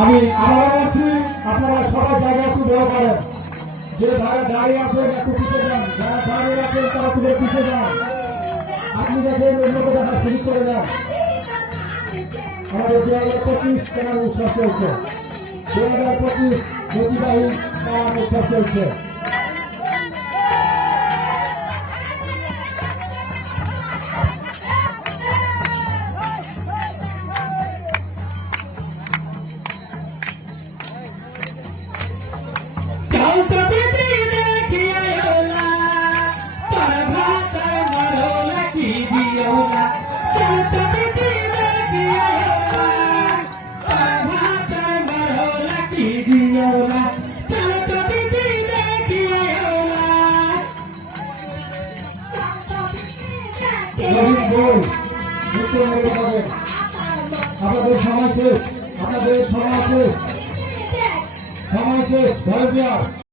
আমি আবার বলছি, আপনারা সবাই জায়গা একটু বড় করেন। যে যারা দাঁড়িয়ে আছেন একটু পিছিয়ে যান, যারা দাঁড়িয়ে আছেন তারা একটু পিছিয়ে যান। আপনি দেখেন অন্যকে দেখা শুরু করে যান। আমাদের 2025 কেনার উৎসব চলছে, 2025 ঐতিহ্যবাহী মেলার উৎসব চলছে।